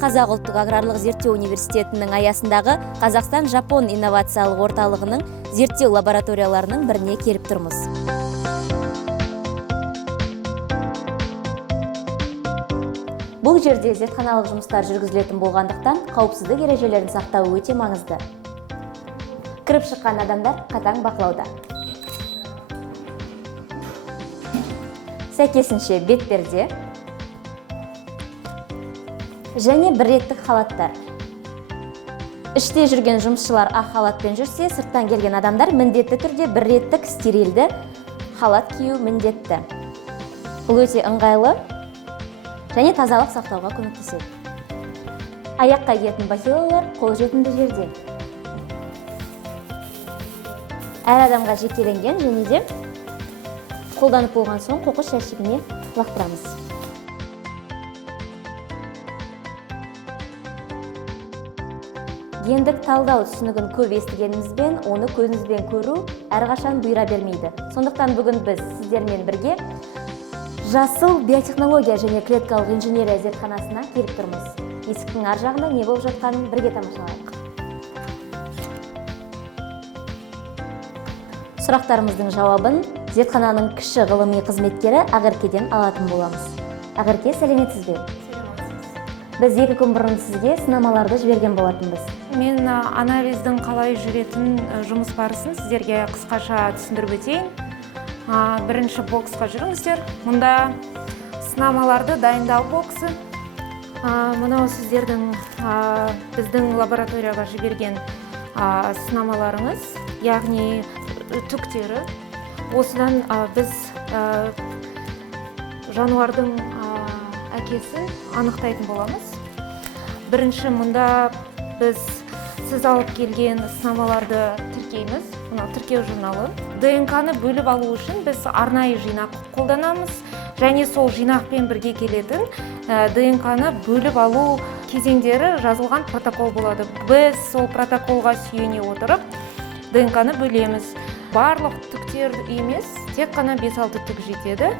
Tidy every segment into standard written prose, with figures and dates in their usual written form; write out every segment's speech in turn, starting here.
Қазақ ұлттық аграрлық зерттеу университетінің аясындағы Қазақстан-Жапон инновациялық орталығының зерттеу лабораторияларының біріне келіп тұрмыз. Бұл жерде зертханалық жұмыстар жүргізілетін болғандықтан, қауіпсіздік ережелерін сақтау өте маңызды. Кіріп шыққан адамдар қатаң бақылауда. Сәйкесінше бетперде және бір реттік халаттар. Іште жүрген жұмысшылар ақ халатпен жүрсе, сырттан келген адамдар міндетті түрде бір реттік стерилді халат кию міндетті. Бұл өте ыңғайлы және тазалық сақтауға көмектеседі. Аяққа киетін бахилалар қолжетімді жерде. Әр адамға жекеленген және де қолданып болған соң қоқыс жәшігіне лақтырамыз. Гендік талдау түсінігін көп естігенімізбен, оны көзіңізбен көру әрқашан бұйыра бермейді. Сондықтан бүгін біз сіздермен бірге жасыл биотехнология және клеткалық инженерия зертханасына келіп тұрмыз. Есіктің ар жағында не болып жатқанын бірге тамашалайық. Сұрақтарымыздың жауабын зертхананың кіші ғылыми қызметкері Ақеркеден алатын боламыз. Ақерке, сәлеметсіз бе? Біз 2 күн бұрын сізге сынамаларды жіберген болатынбыз. Мен анализдің қалай жүретін жұмыс барысын сіздерге қысқаша түсіндіріп өтейін. Бірінші боксқа жүріңіздер. Мұнда сынамаларды дайындау боксы. Мынау сіздердің біздің лабораторияға жіберген сынамаларыңыз, яғни түктері. Осыдан біз жануардың әкесін анықтайтын боламыз. Бірінші мұнда біз сіз алып келген сынамаларды тіркейміз. Мынау тіркеу журналы. ДНК-ны бөліп алу үшін біз арнайы жинақ қолданамыз. Және сол жинақпен бірге келетін ДНК-ны бөліп алу кезеңдері жазылған протокол болады. Біз сол протоколға сүйене отырып ДНК-ны бөлеміз. Барлық түктер емес, тек қана 5-6 түк жетеді.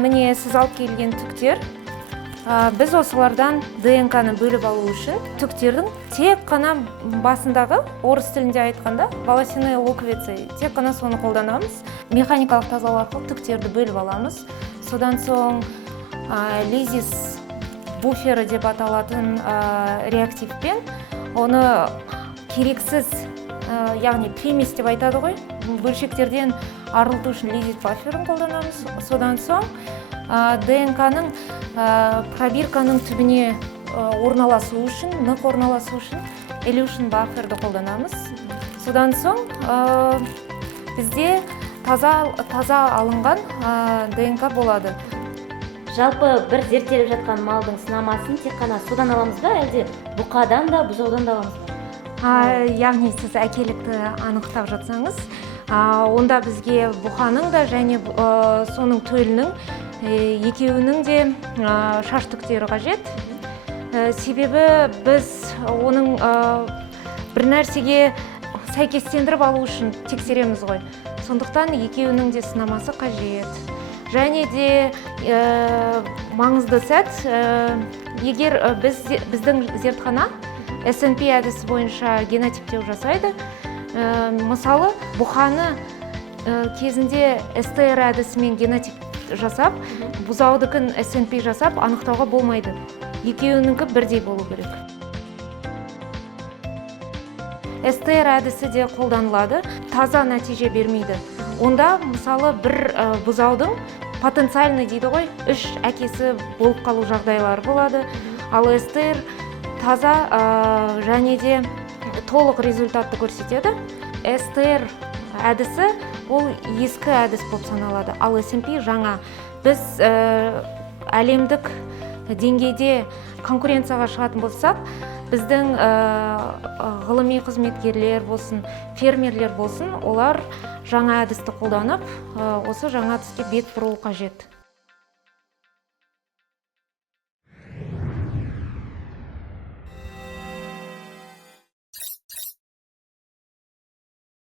Міне сіз алып келген түктер. Біз осылардан ДНК-ны бөліп алу үшін түктердің тек қана басындағы, орыс тілінде айтқанда, волосяные луковицы, тек қана соны қолданамыз. Механикалық тазалау арқылы түктерді бөліп аламыз. Содан соң лизис буфері деп аталатын реактивпен оны керексіз, яғни примес деп айтады ғой, бөлшектерден арылту үшін лизис буферін қолданамыз. Содан соң ДНК-ның пробирканың түбіне орналасу үшін, нық орналасу үшін элюшн баферді қолданамыз. Содан соң бізде таза алынған ДНК болады. Жалпы бір зерттеліп жатқан малдың сынамасын тек қана судан аламыз ба, әлде бұқадан да, бұзаудан да аламыз ба? Яғни сіз әкелікті анықтап жатсаңыз, онда бізге бұқаның да және соның төлінің екеуінің де шаш түктері қажет. Себебі біз оның бір нәрсеге сәйкестендіріп алу үшін тексереміз ғой. Сондықтан екеуінің де сынамасы қажет. Және де маңызды сәт, егер біздің зертхана СНП әдісі бойынша генотиптеу жасайды, мысалы бұқаны кезінде СТР әдісімен генотип жасап, бұзаудыкін СНП жасап анықтауға болмайды. Екеуінікі бірдей болу керек. СТР әдісі де қолданылады, таза нәтиже бермейді. Онда мысалы бір бұзаудың потенциальный дейді ғой, 3 әкесі болып қалу жағдайлары болады. Ал СТР таза және де толық результатты көрсетеді. СТР әдісі ол ескі әдіс болып саналады, ал СНП жаңа. Біз әлемдік деңгейде конкуренцияға шығатын болсақ, біздің ғылыми қызметкерлер болсын, фермерлер болсын, олар жаңа әдісті қолданып, осы жаңа әдіске бет бұру қажет.